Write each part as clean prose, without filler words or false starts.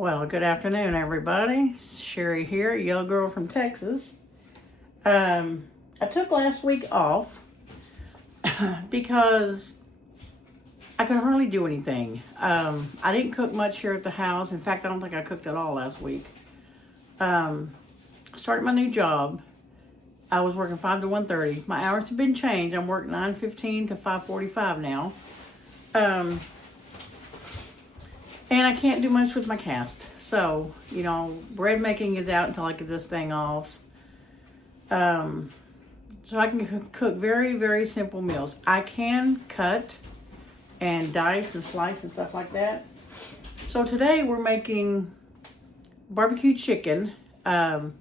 Well, good afternoon, everybody. Sherry here, Yellow Girl from Texas. I took last week off because I could hardly do anything. I didn't cook much here at the house. In fact, I don't think I cooked at all last week. Started my new job. I was working 5 to 1:30. My hours have been changed. I'm working 9:15 to 5:45 now. And I can't do much with my cast. So, bread making is out until I get this thing off. So I can cook very, very simple meals. I can cut and dice and slice and stuff like that. So today we're making barbecue chicken. I'm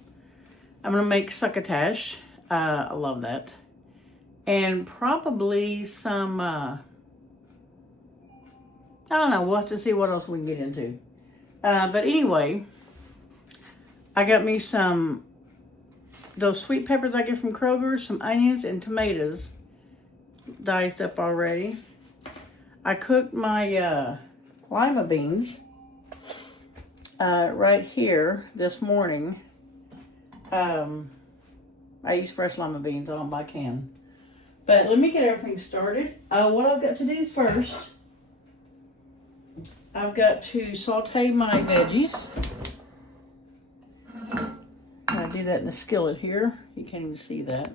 going to make succotash. I love that. And probably some... I don't know. We'll have to see what else we can get into. But anyway, I got me those sweet peppers I get from Kroger, some onions and tomatoes diced up already. I cooked my lima beans right here this morning. I use fresh lima beans. I don't buy canned. But let me get everything started. What I've got to do first... I've got to saute my veggies. I do that in the skillet here. You can't even see that.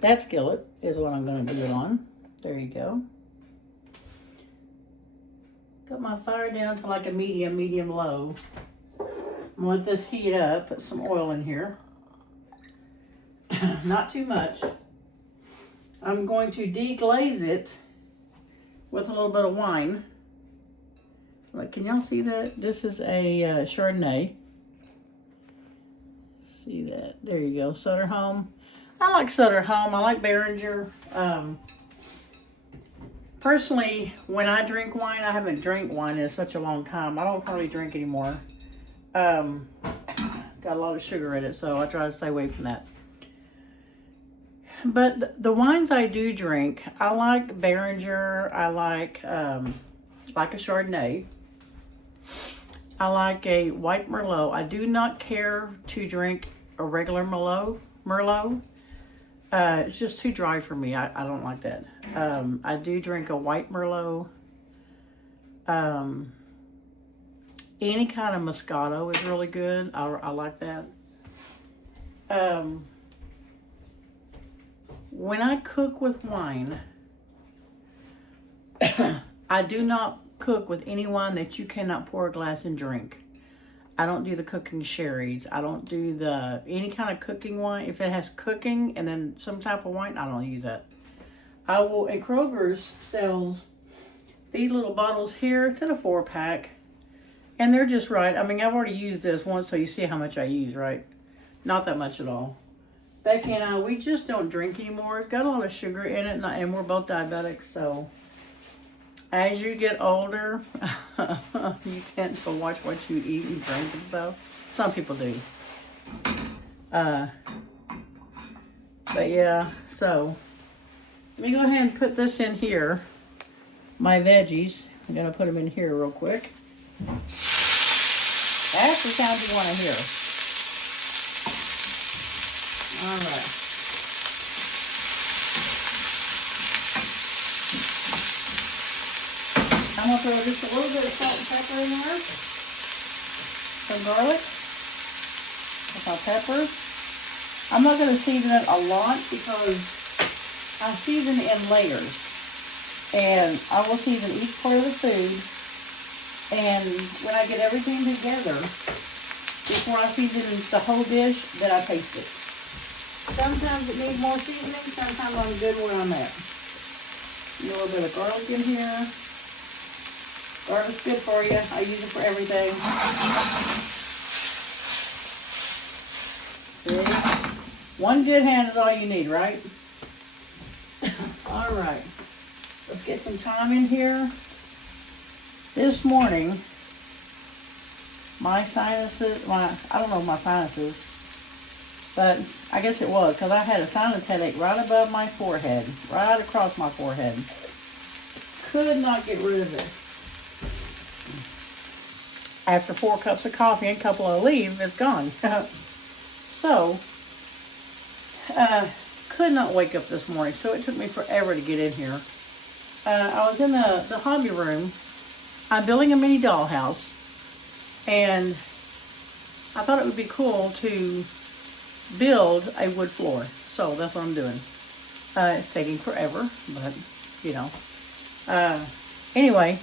That skillet is what I'm going to do it on. There you go. Got my fire down to like a medium low. I'm going to let this heat up. Put some oil in here. Not too much. I'm going to deglaze it with a little bit of wine. Can y'all see that? This is a Chardonnay. See that? There you go. Sutter Home. I like Sutter Home. I like Behringer. Personally, when I drink wine, I haven't drank wine in such a long time. I don't hardly drink anymore. Got a lot of sugar in it, so I try to stay away from that. But the wines I do drink, I like Behringer. I like a Chardonnay. I like a white Merlot. I do not care to drink a regular Merlot. It's just too dry for me. I don't like that. I do drink a white Merlot. Any kind of Moscato is really good. I like that. When I cook with wine, I do not cook with any wine that you cannot pour a glass and drink. I don't do the cooking sherries. I don't do any kind of cooking wine. If it has cooking and then some type of wine, I don't use that. And Kroger's sells these little bottles here. It's in a 4-pack. And they're just right. I mean, I've already used this once, so you see how much I use, right? Not that much at all. Becky and I, we just don't drink anymore. It's got a lot of sugar in it, and we're both diabetics, so... As you get older, you tend to watch what you eat and drink and stuff. Some people do. But yeah, so let me go ahead and put this in here. My veggies. I'm going to put them in here real quick. That's the sound you want to hear. All right. I'm going to throw just a little bit of salt and pepper in there. Some garlic. With my pepper. I'm not going to season it a lot because I season it in layers. And I will season each part of the food. And when I get everything together, before I season the whole dish, then I taste it. Sometimes it needs more seasoning. Sometimes I'm good where I'm at. A little bit of garlic in here. Garlic's good for you. I use it for everything. See? One good hand is all you need, right? All right. Let's get some thyme in here. This morning, my sinuses, I don't know my sinuses, but I guess it was because I had a sinus headache right above my forehead, right across my forehead. Could not get rid of it. After 4 cups of coffee and a couple of leaves, it's gone. So, could not wake up this morning, so it took me forever to get in here. I was in the hobby room. I'm building a mini dollhouse, and I thought it would be cool to build a wood floor. So that's what I'm doing. It's taking forever, but you know. Anyway,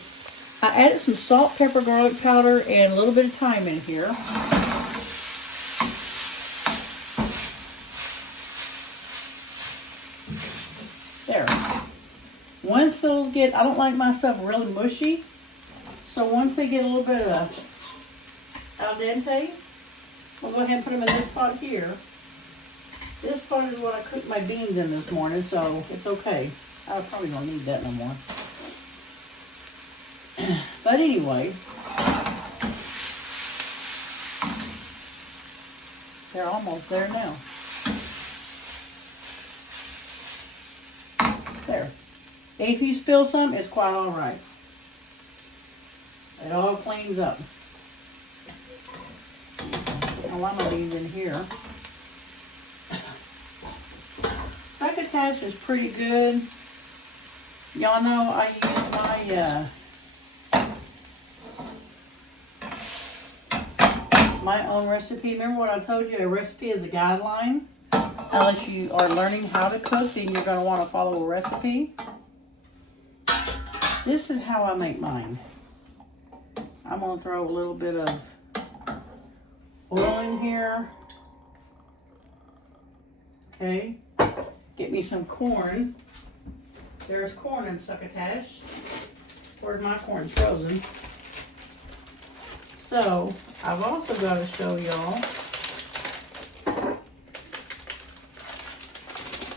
I added some salt, pepper, garlic powder, and a little bit of thyme in here. There. Once those get, I don't like my stuff really mushy, so once they get a little bit of al dente, we'll go ahead and put them in this pot here. This pot is what I cooked my beans in this morning, so it's okay. I probably don't need that no more. But anyway, they're almost there now. There. If you spill some, it's quite all right. It all cleans up. I'll let my beans in here. Succotash is pretty good. Y'all know I use my own recipe. Remember what I told you? A recipe is a guideline. Unless you are learning how to cook, then you're going to want to follow a recipe. This is how I make mine. I'm going to throw a little bit of oil in here. Okay. Get me some corn. There's corn in succotash. Where's my corn? It's frozen. So, I've also got to show y'all.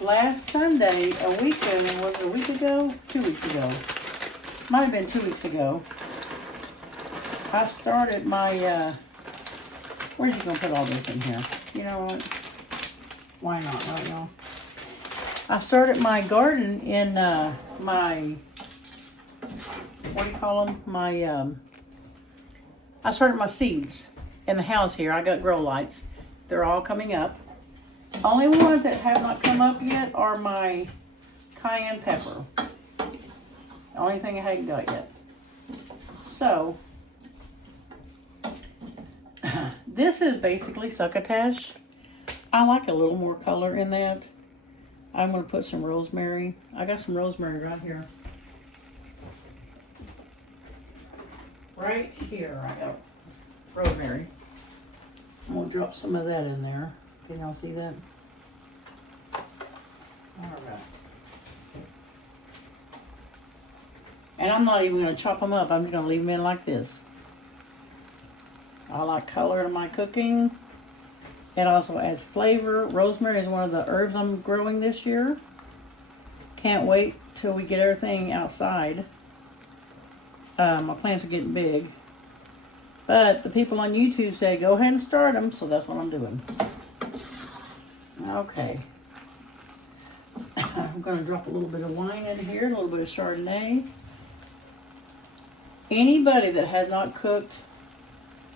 Last Sunday, was it a week ago? 2 weeks ago. Might have been 2 weeks ago. I started my, where's you going to put all this in here? You know what? Why not, right, y'all? I started my garden in my, what do you call them? I started my seeds in the house here. I got grow lights. They're all coming up. Only ones that have not come up yet are my cayenne pepper. The only thing I haven't got yet. So, this is basically succotash. I like a little more color in that. I'm going to put some rosemary. I got some rosemary right here. Right here, I got rosemary. I'm going to drop some of that in there. Can y'all see that? Alright. And I'm not even going to chop them up. I'm just going to leave them in like this. I like color to my cooking. It also adds flavor. Rosemary is one of the herbs I'm growing this year. Can't wait till we get everything outside. My plants are getting big. But the people on YouTube say go ahead and start them, so that's what I'm doing. Okay. I'm going to drop a little bit of wine in here, a little bit of Chardonnay. Anybody that has not cooked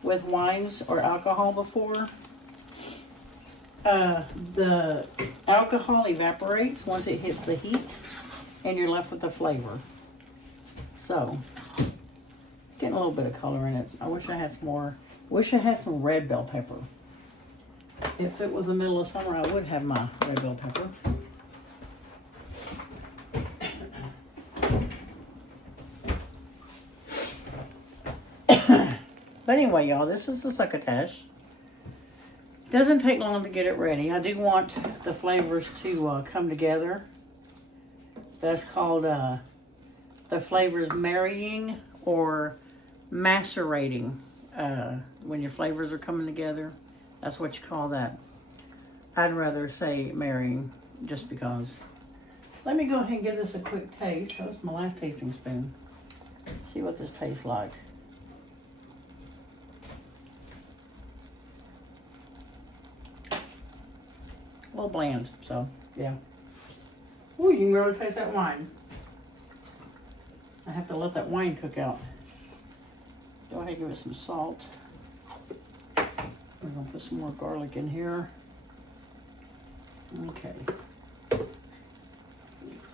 with wines or alcohol before, the alcohol evaporates once it hits the heat, and you're left with the flavor. So, getting a little bit of color in it. I wish I had some more. Wish I had some red bell pepper. If it was the middle of summer, I would have my red bell pepper. But anyway, y'all, this is the succotash. Doesn't take long to get it ready. I do want the flavors to come together. That's called the flavors marrying or macerating. When your flavors are coming together, that's what you call that. I'd rather say marrying just because. Let me go ahead and give this a quick taste. That was my last tasting spoon. See what this tastes like. A little bland, so yeah. Ooh, you can really taste that wine. I have to let that wine cook out. Do Go ahead and give it some salt. We're gonna put some more garlic in here. Okay. Put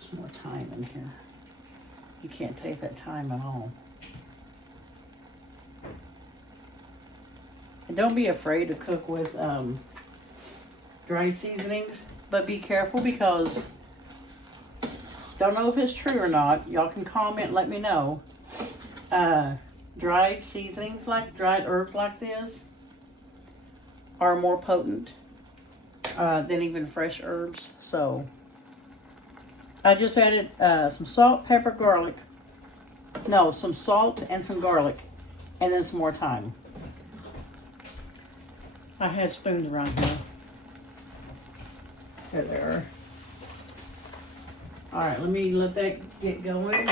some more thyme in here. You can't taste that thyme at all. And don't be afraid to cook with dried seasonings, but be careful because don't know if it's true or not. Y'all can comment, let me know. Dried seasonings, like dried herbs like this, are more potent than even fresh herbs. So I just added some salt, pepper, garlic. No, some salt and some garlic, and then some more thyme. I had spoons around here. There they are. All right, let me let that get going.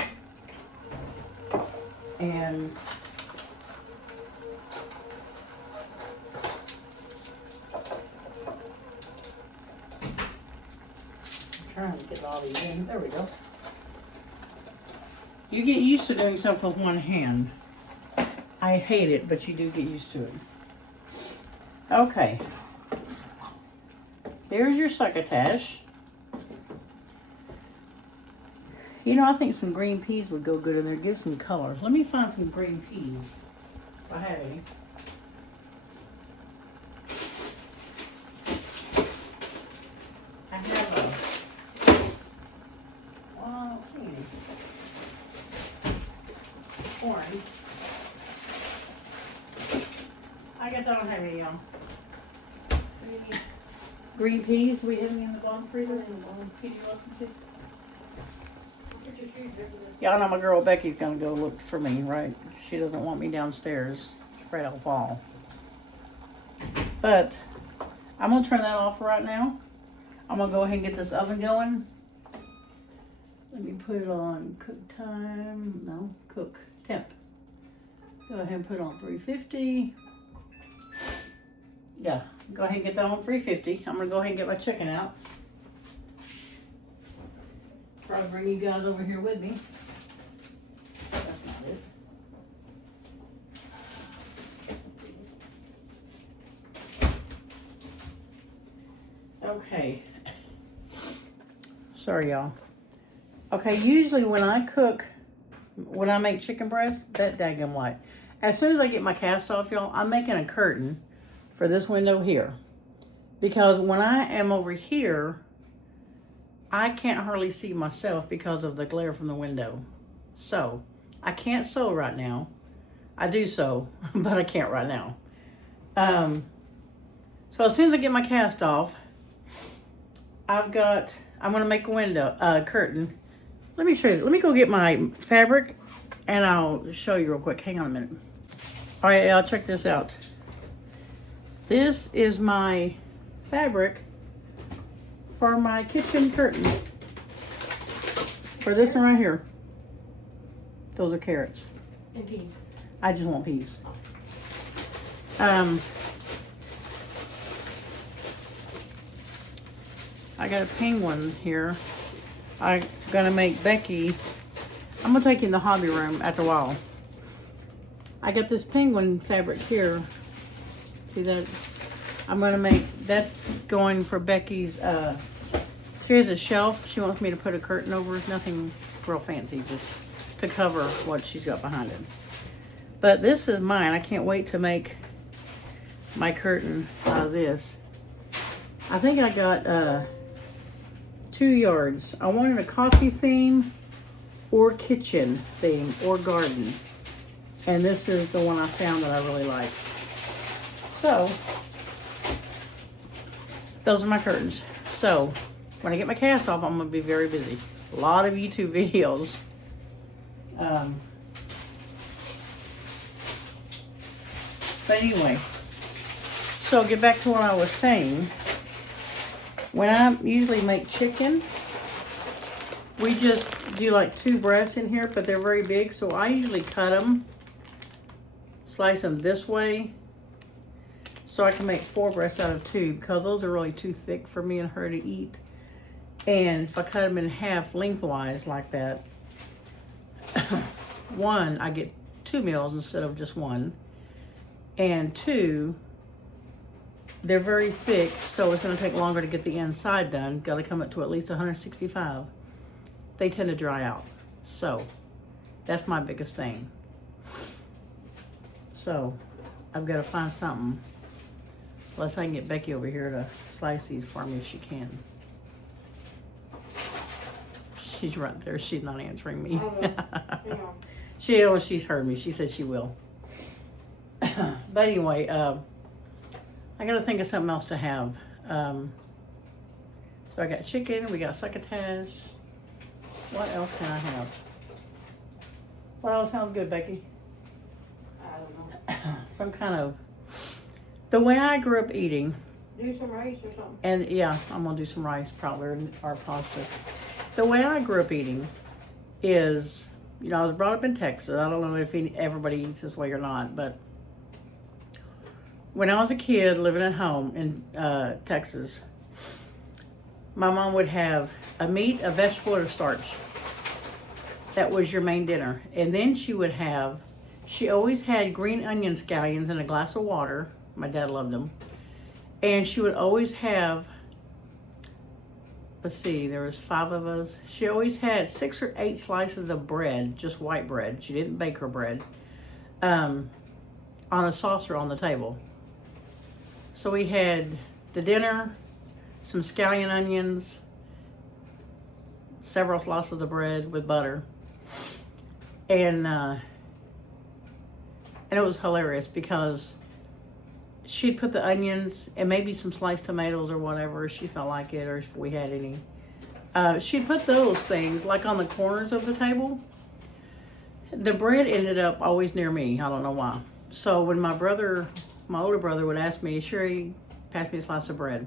And I'm trying to get all these in. There we go. You get used to doing stuff with one hand. I hate it, but you do get used to it. Okay. There's your succotash. You know, I think some green peas would go good in there. Give some color. Let me find some green peas, if I have any. I have well, I don't see any. Orange. I guess I don't have any, green peas. Do we have any in the bottom freezer? In the bottom. Can you look and see? Y'all know my girl Becky's gonna go look for me, right? She doesn't want me downstairs. She's afraid I'll fall. But I'm gonna turn that off right now. I'm gonna go ahead and get this oven going. Let me put it on cook time. No, cook temp. Go ahead and put it on 350. Yeah, go ahead and get that on 350. I'm gonna go ahead and get my chicken out. Probably bring you guys over here with me. That's not it. Okay. Sorry, y'all. Okay, usually when I cook, when I make chicken breast, that daggum light. As soon as I get my cast off, y'all, I'm making a curtain for this window here. Because when I am over here, I can't hardly see myself because of the glare from the window. So, I can't sew right now. I do sew, but I can't right now. So as soon as I get my cast off, I'm gonna make a window, curtain. Let me show you, let me go get my fabric and I'll show you real quick. Hang on a minute. All right, y'all, check this out. This is my fabric for my kitchen curtain. For this one right here. Those are carrots. And peas. I just want peas. I got a penguin here. I'm gonna make Becky, I'm gonna take you in the hobby room after a while. I got this penguin fabric here. See that? I'm gonna make that going for Becky's, she has a shelf. She wants me to put a curtain over. Nothing real fancy, just to cover what she's got behind it. But this is mine. I can't wait to make my curtain out of this. I think I got 2 yards. I wanted a coffee theme or kitchen theme or garden. And this is the one I found that I really like. So, those are my curtains. So, when I get my cast off, I'm gonna be very busy. A lot of YouTube videos. But anyway, so get back to what I was saying. When I usually make chicken, we just do like 2 breasts in here, but they're very big. So I usually cut them, slice them this way, so I can make 4 breasts out of 2 because those are really too thick for me and her to eat. And if I cut them in half lengthwise like that, one, I get 2 meals instead of just one. And 2, they're very thick, so it's going to take longer to get the inside done. Got to come up to at least 165. They tend to dry out. So that's my biggest thing. So I've got to find something. Unless I can get Becky over here to slice these for me if she can. She's right there. She's not answering me. She's heard me. She said she will. But anyway, I gotta think of something else to have. So I got chicken, we got succotash. What else can I have? What else sounds good, Becky? I don't know. Some kind of, the way I grew up eating. Do some rice or something. And yeah, I'm gonna do some rice probably, or pasta. The way I grew up eating is, you know, I was brought up in Texas. I don't know if everybody eats this way or not, but when I was a kid living at home in Texas, my mom would have a meat, a vegetable, and a starch. That was your main dinner. And then she always had green onion scallions in a glass of water. My dad loved them. And she would always have, let's see, there was 5 of us. She always had 6 or 8 slices of bread, just white bread. She didn't bake her bread, on a saucer on the table. So we had the dinner, some scallion onions, several slices of bread with butter. And it was hilarious because she'd put the onions and maybe some sliced tomatoes or whatever if she felt like it or if we had any. She'd put those things like on the corners of the table. The bread ended up always near me. I don't know why. So when my older brother would ask me, Sherry, pass me a slice of bread,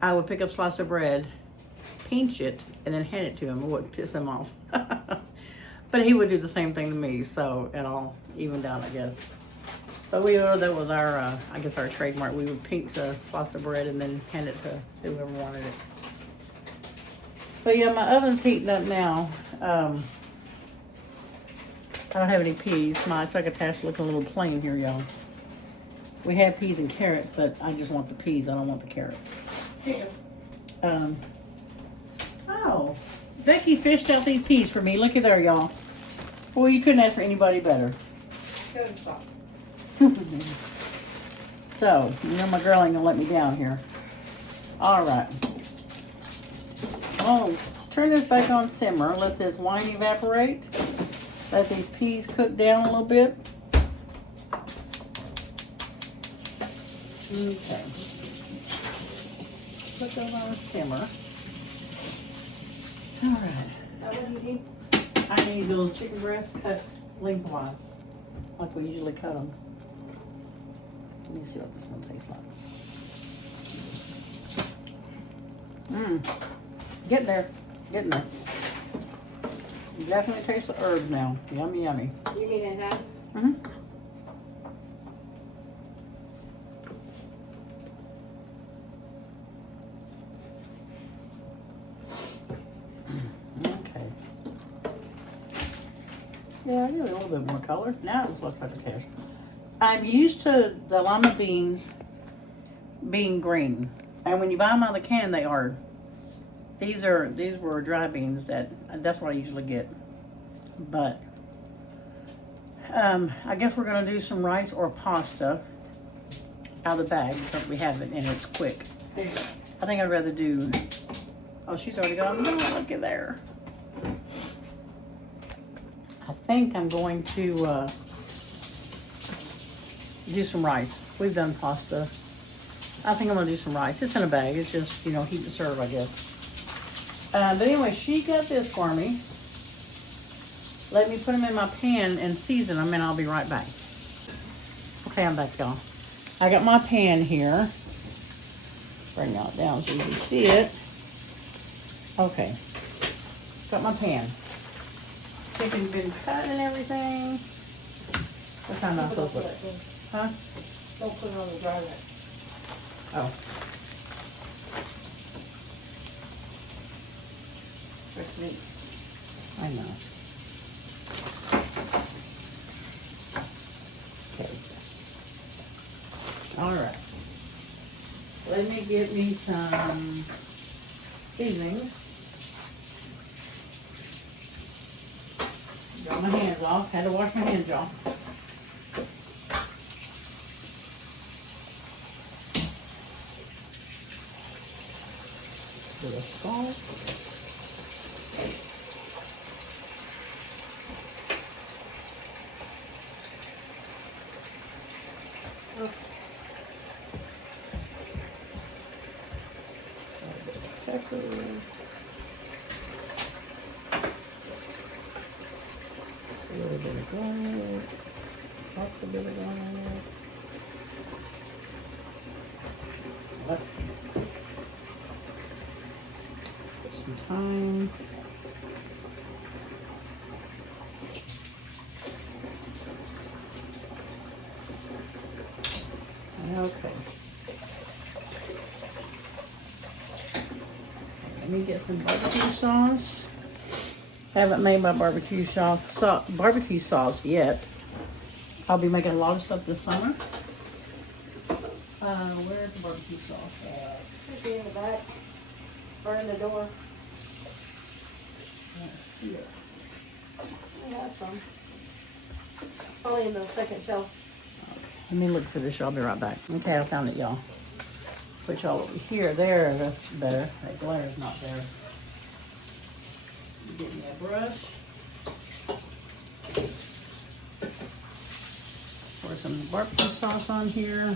I would pick up a slice of bread, pinch it, and then hand it to him. It wouldn't piss him off. But he would do the same thing to me, so it all evened out, I guess. But that was our, I guess our trademark. We would pinch a slice of bread and then hand it to whoever wanted it. But yeah, my oven's heating up now. I don't have any peas. My succotash looking a little plain here, y'all. We have peas and carrots, but I just want the peas. I don't want the carrots. Here. Oh, Becky fished out these peas for me. Looky there, y'all. Boy, you couldn't ask for anybody better. Good stuff. So, you know my girl ain't gonna let me down here. All right. Oh, turn this back on simmer. Let this wine evaporate. Let these peas cook down a little bit. Okay. Put those on a simmer. All right. Now what do you need? I need those chicken breasts cut lengthwise, like we usually cut them. Let me see what this one tastes like. Getting there. Getting there. You definitely taste the herbs now. Yummy, yummy. You mean in half? Mm-hmm. Okay. Yeah, I give it a little bit more color. Now it looks like a taste. I'm used to the lima beans being green. And when you buy them out of the can, they are. These were dry beans that's what I usually get. But I guess we're gonna do some rice or pasta out of the bag because we have it and it's quick. I think I'd rather do. Oh, she's already gone. No, look at there. I think I'm going to do some rice. We've done pasta. I think I'm gonna do some rice. It's in a bag. It's just, you know, heat to serve, I guess. But anyway, she got this for me. Let me put them in my pan and season them, and I'll be right back. Okay, I'm back, y'all. I got my pan here. Bring it down so you can see it. Okay, got my pan. Chicken's been cut and everything. What time am I supposed to put it? Huh? Don't put it on the dry rack. Oh. I know. All right. Let me get me some seasonings. Got my hands off. Had to wash my hands off. Bit of salt. Pepper. A little bit of garlic. Lots of bit of garlic. What? Put some thyme. Okay. Let me get some barbecue sauce. Haven't made my barbecue sauce yet. I'll be making a lot of stuff this summer. Where's the barbecue sauce at? Should be in the back. Or in the door. Let's see it. I got some. Probably in the second shelf. Let me look for this. I'll be right back. Okay, I found it, y'all. Put y'all over here. There, that's better. That glare's not there. Get me a brush. Pour some barbecue sauce on here.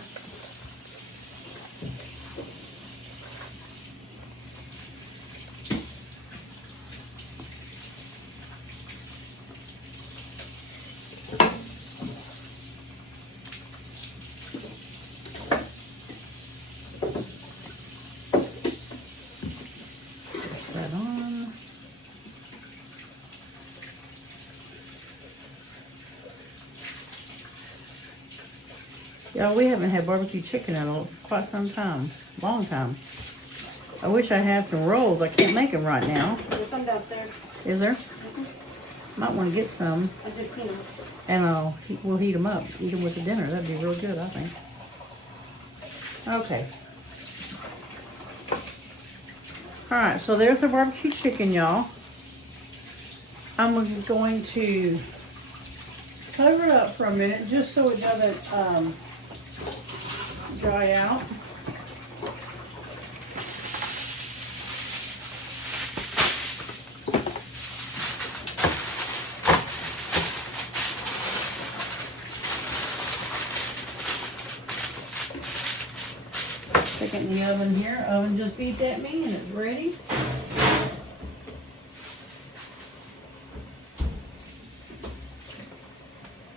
Yeah, we haven't had barbecue chicken in quite some time. Long time. I wish I had some rolls. I can't make them right now. There's some downstairs. Is there? Might want to get some. I just cleaned them. And we'll heat them up. Eat them with the dinner. That'd be real good, I think. Okay. Alright, so there's the barbecue chicken, y'all. I'm going to cover it up for a minute just so it doesn't dry out. Stick it in the oven here. Oven just beeped at me and it's ready.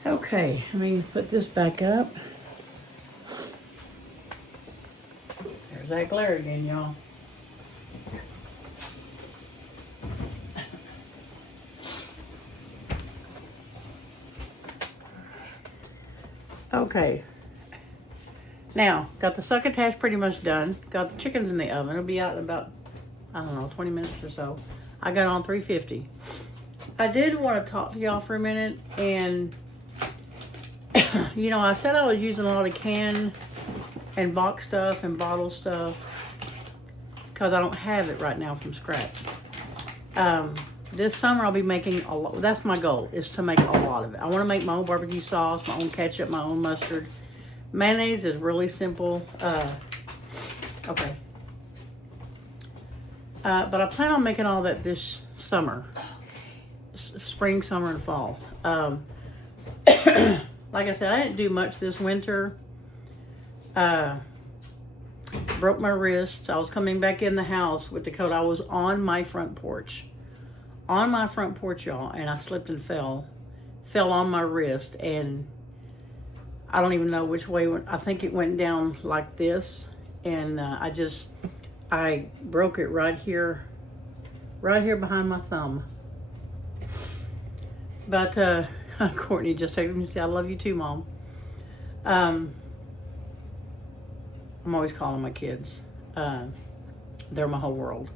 Okay, let me put this back up. There's that glare again, y'all. Okay. Now, got the succotash pretty much done. Got the chickens in the oven. It'll be out in about, I don't know, 20 minutes or so. I got on 350. I did want to talk to y'all for a minute. And, you know, I said I was using a lot of canned and box stuff and bottle stuff because I don't have it right now from scratch. This summer I'll be making a lot. That's my goal, is to make a lot of it. I want to make my own barbecue sauce, my own ketchup, my own mustard. Mayonnaise is really simple. Okay. But I plan on making all that this summer. Spring, summer, and fall. Like I said, I didn't do much this winter. Broke my wrist. I was coming back in the house with Dakota. I was on my front porch. On my front porch, y'all. And I slipped and fell. Fell on my wrist. And I don't even know which way. I think it went down like this. And I broke it right here behind my thumb. But Courtney just texted me and said, I love you too, Mom. I'm always calling my kids. They're my whole world.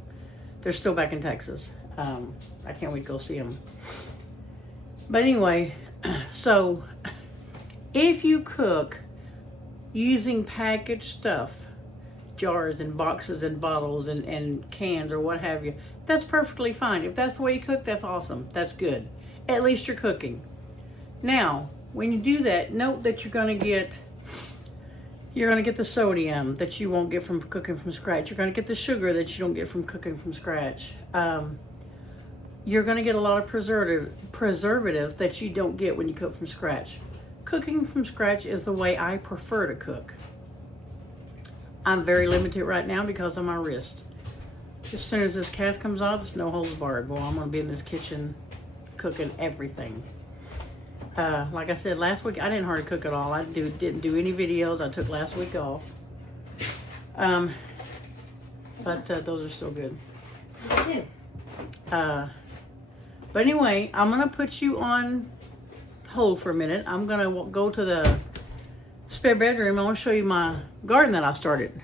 They're still back in Texas. I can't wait to go see them. But anyway, so if you cook using packaged stuff, jars and boxes and bottles and cans or what have you, that's perfectly fine. If that's the way you cook, that's awesome. That's good. At least you're cooking. Now, when you do that, note that you're gonna get the sodium that you won't get from cooking from scratch. You're gonna get the sugar that you don't get from cooking from scratch. You're gonna get a lot of preservatives that you don't get when you cook from scratch. Cooking from scratch is the way I prefer to cook. I'm very limited right now because of my wrist. As soon as this cast comes off, it's no holds barred. Well, I'm gonna be in this kitchen cooking everything. Like I said last week, I didn't hardly cook at all. I didn't do any videos. I took last week off. But those are still good. But anyway, I'm gonna put you on hold for a minute. I'm gonna go to the spare bedroom. I want to show you my garden that I started.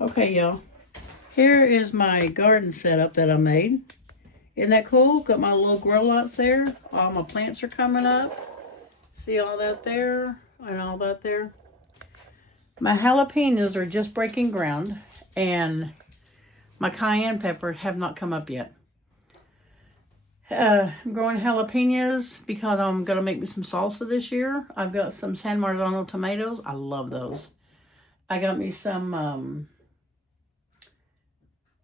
Okay, y'all. Here is my garden setup that I made. Isn't that cool? Got my little grow lights there. All my plants are coming up. See all that there and all that there. My jalapenos are just breaking ground, and my cayenne peppers have not come up yet. I'm growing jalapenos because I'm going to make me some salsa this year. I've got some San Marzano tomatoes. I love those. I got me some,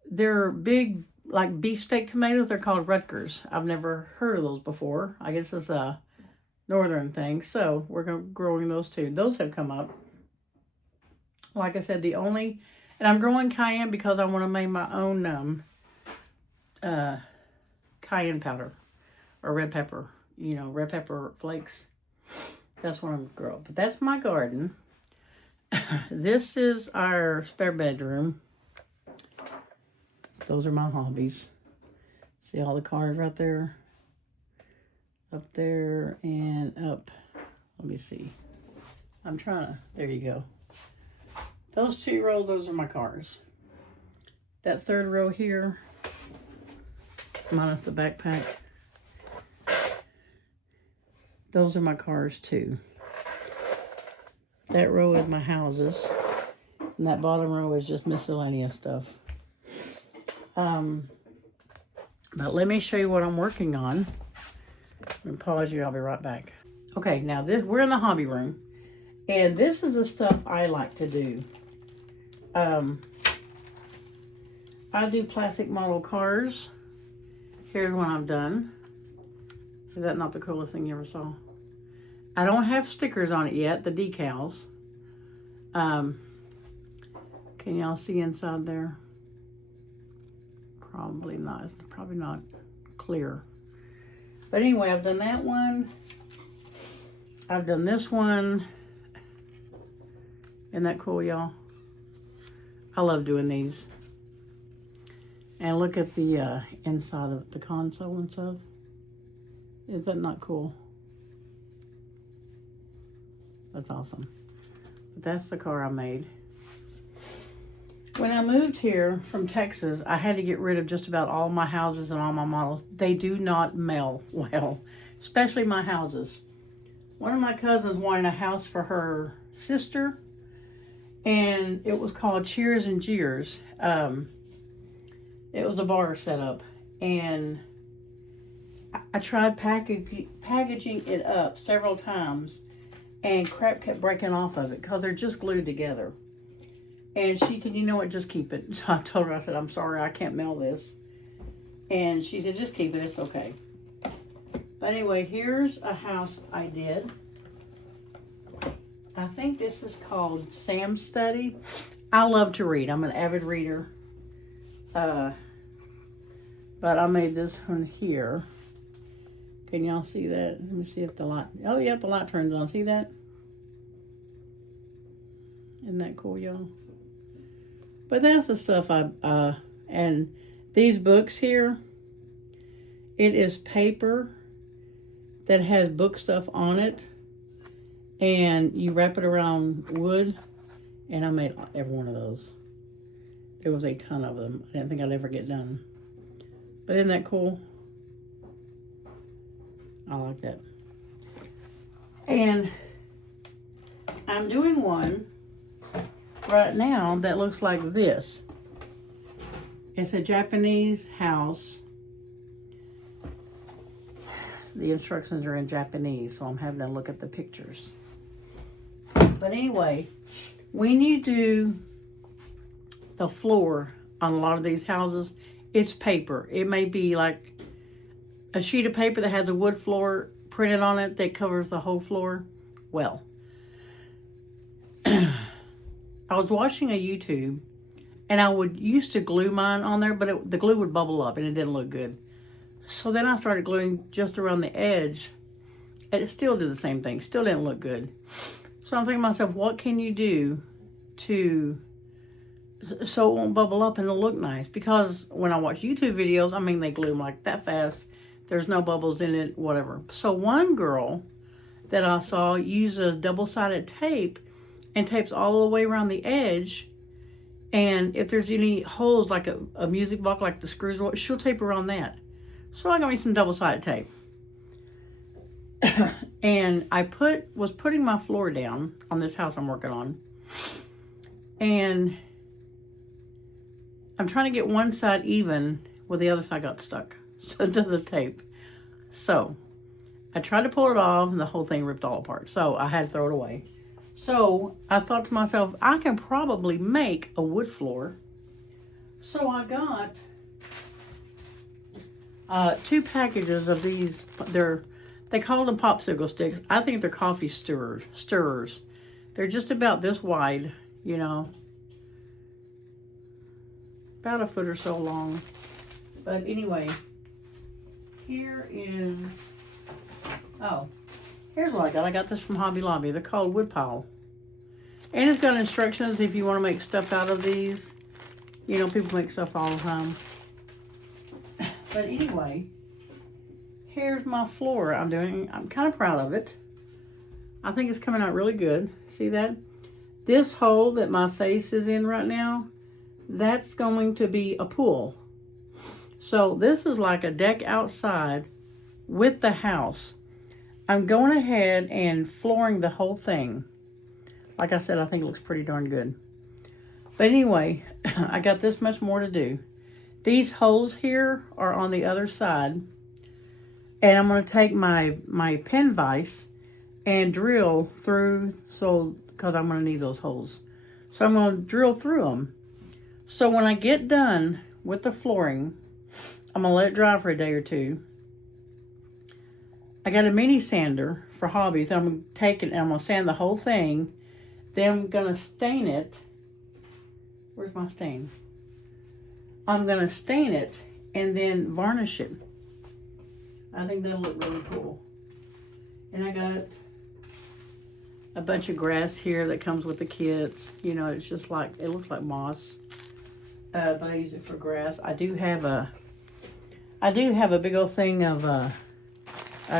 they're big, like beefsteak tomatoes. They're called Rutgers. I've never heard of those before. I guess it's a northern thing. So we're growing those too. Those have come up. Like I said, and I'm growing cayenne because I want to make my own cayenne powder or red pepper, red pepper flakes. That's what I'm going to grow. But that's my garden. This is our spare bedroom. Those are my hobbies. See all the cars right there? Up there and up. Let me see. There you go. Those 2 rows, those are my cars. That 3rd row here, minus the backpack, those are my cars too. That row is my houses, and that bottom row is just miscellaneous stuff. But let me show you what I'm working on. I'm gonna pause you, I'll be right back. Okay, now we're in the hobby room, and this is the stuff I like to do. I do plastic model cars. Here's one I've done. Is that not the coolest thing you ever saw? I don't have stickers on it yet, the decals. Can y'all see inside there? Probably not. It's probably not clear. But anyway, I've done that one. I've done this one. Isn't that cool, y'all? I love doing these. And look at the inside of the console and stuff. Is that not cool? That's awesome. But that's the car I made. When I moved here from Texas, I had to get rid of just about all my houses and all my models. They do not meld well, especially my houses. One of my cousins wanted a house for her sister, and it was called Cheers and Jeers. It was a bar setup, and I tried packaging it up several times, and crap kept breaking off of it because they're just glued together. And she said, you know what, just keep it. So I told her, I said, I'm sorry, I can't mail this. And she said, just keep it, it's okay. But anyway, here's a house I did. I think this is called Sam's Study. I love to read. I'm an avid reader. But I made this one here. Can y'all see that? Let me see if the light, oh yeah, the light turns on. See that? Isn't that cool, y'all? But that's the stuff and these books here, it is paper that has book stuff on it, and you wrap it around wood, and I made every one of those. There was a ton of them. I didn't think I'd ever get done. But isn't that cool? I like that. And I'm doing one right now that looks like this. It's a Japanese house. The instructions are in Japanese, so I'm having to look at the pictures. But anyway, when you do the floor on a lot of these houses, it's paper. It may be like a sheet of paper that has a wood floor printed on it that covers the whole floor. Well, I was watching a YouTube, and I would used to glue mine on there, but the glue would bubble up and it didn't look good. So then I started gluing just around the edge, and it still did the same thing. Still didn't look good. So I'm thinking to myself, what can you do so it won't bubble up and it'll look nice? Because when I watch YouTube videos, I mean, they glue them like that fast. There's no bubbles in it, whatever. So one girl that I saw use a double-sided tape and tapes all the way around the edge. And if there's any holes, like a music box, like the screws, she'll tape around that. So I got me some double-sided tape. And I was putting my floor down on this house I'm working on. And I'm trying to get one side even, well, the other side got stuck. So to the tape. So I tried to pull it off and the whole thing ripped all apart. So I had to throw it away. So I thought to myself, I can probably make a wood floor. So I got 2 packages of these. They call them popsicle sticks. I think they're coffee stirrers. They're just about this wide, you know, about a foot or so long. But anyway, here's what I got. I got this from Hobby Lobby. They're called wood pile. And it's got instructions if you want to make stuff out of these. You know, people make stuff all the time. But anyway, here's my floor I'm doing. I'm kind of proud of it. I think it's coming out really good. See that? This hole that my face is in right now, that's going to be a pool. So this is like a deck outside with the house. I'm going ahead and flooring the whole thing. Like I said, I think it looks pretty darn good. But anyway, I got this much more to do. These holes here are on the other side. And I'm going to take my pen vise and drill through, because I'm going to need those holes. So I'm going to drill through them. So when I get done with the flooring, I'm going to let it dry for a day or two. I got a mini sander for hobbies. I'm going to take it and I'm going to sand the whole thing. Then I'm going to stain it. Where's my stain? I'm going to stain it and then varnish it. I think that'll look really cool. And I got a bunch of grass here that comes with the kits. You know, it's just like, it looks like moss. But I use it for grass. I do have a big old thing of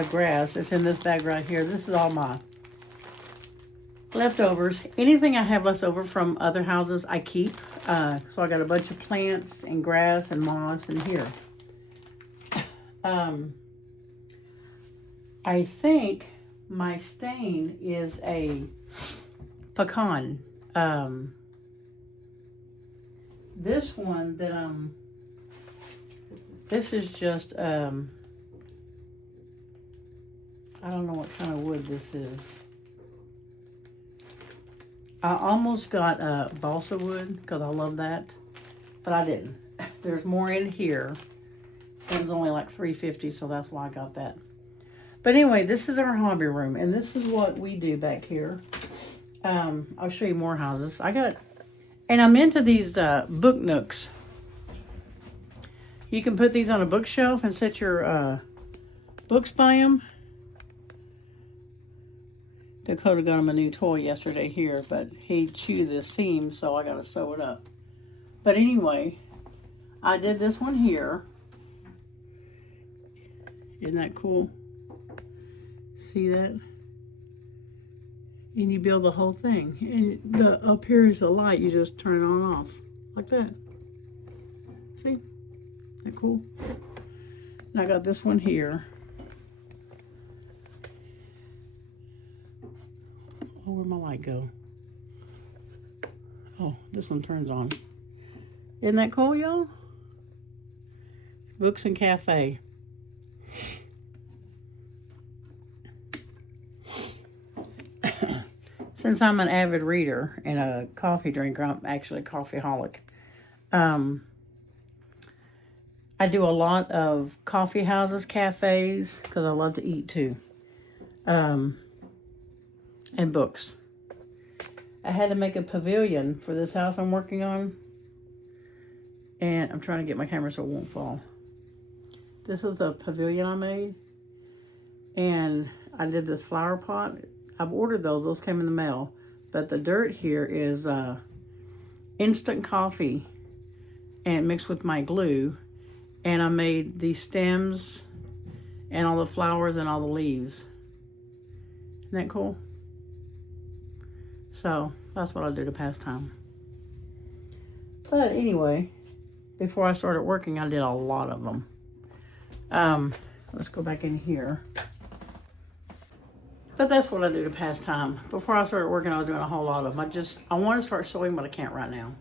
grass. It's in this bag right here. This is all my leftovers. Anything I have left over from other houses, I keep. So I got a bunch of plants and grass and moss in here. I think my stain is a pecan. This one that this is just, I don't know what kind of wood this is. I almost got balsa wood because I love that, but I didn't. There's more in here. It was only like $3.50, so that's why I got that. But anyway, this is our hobby room, and this is what we do back here. I'll show you more houses. And I'm into these book nooks. You can put these on a bookshelf and set your books by them. Dakota got him a new toy yesterday here, but he chewed the seam, so I got to sew it up. But anyway, I did this one here. Isn't that cool? See that? And you build the whole thing. And up here is the light. You just turn it on and off. Like that. See? Isn't that cool? And I got this one here. Oh, where'd my light go? Oh, this one turns on. Isn't that cool, y'all? Books and cafe. Since I'm an avid reader and a coffee drinker, I'm actually a coffeeholic. I do a lot of coffee houses, cafes, because I love to eat too. And books. I had to make a pavilion for this house I'm working on. And I'm trying to get my camera so it won't fall. This is the pavilion I made. And I did this flower pot. I've ordered those. Those came in the mail. But the dirt here is instant coffee and mixed with my glue. And I made the stems and all the flowers and all the leaves. Isn't that cool? So that's what I do to pass time. But anyway, before I started working, I did a lot of them. Let's go back in here. But that's what I do to pass time. Before I started working, I was doing a whole lot of them. I want to start sewing, but I can't right now.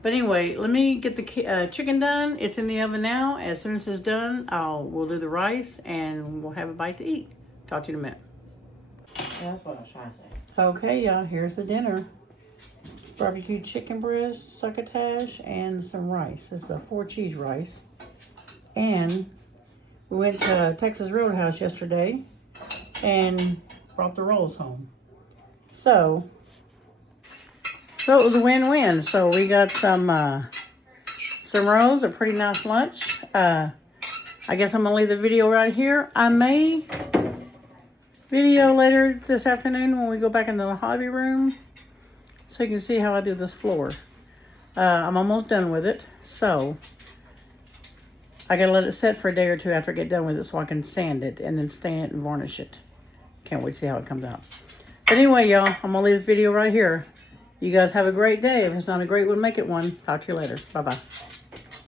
But anyway, let me get the chicken done. It's in the oven now. As soon as it's done, we'll do the rice and we'll have a bite to eat. Talk to you in a minute. That's what I was trying to say. Okay, y'all, here's the dinner. Barbecue chicken breast, succotash, and some rice. This is a 4-cheese rice. And we went to Texas Roadhouse yesterday and brought the rolls home. So it was a win-win. So we got some rolls, a pretty nice lunch. I guess I'm gonna leave the video right here. I may video later this afternoon when we go back into the hobby room so you can see how I do this floor. I'm almost done with it, so I gotta let it set for a day or two after I get done with it so I can sand it and then stain it and varnish it. Can't wait to see how it comes out. But anyway, y'all, I'm gonna leave the video right here. You guys have a great day. If it's not a great one, make it one. Talk to you later. Bye-bye.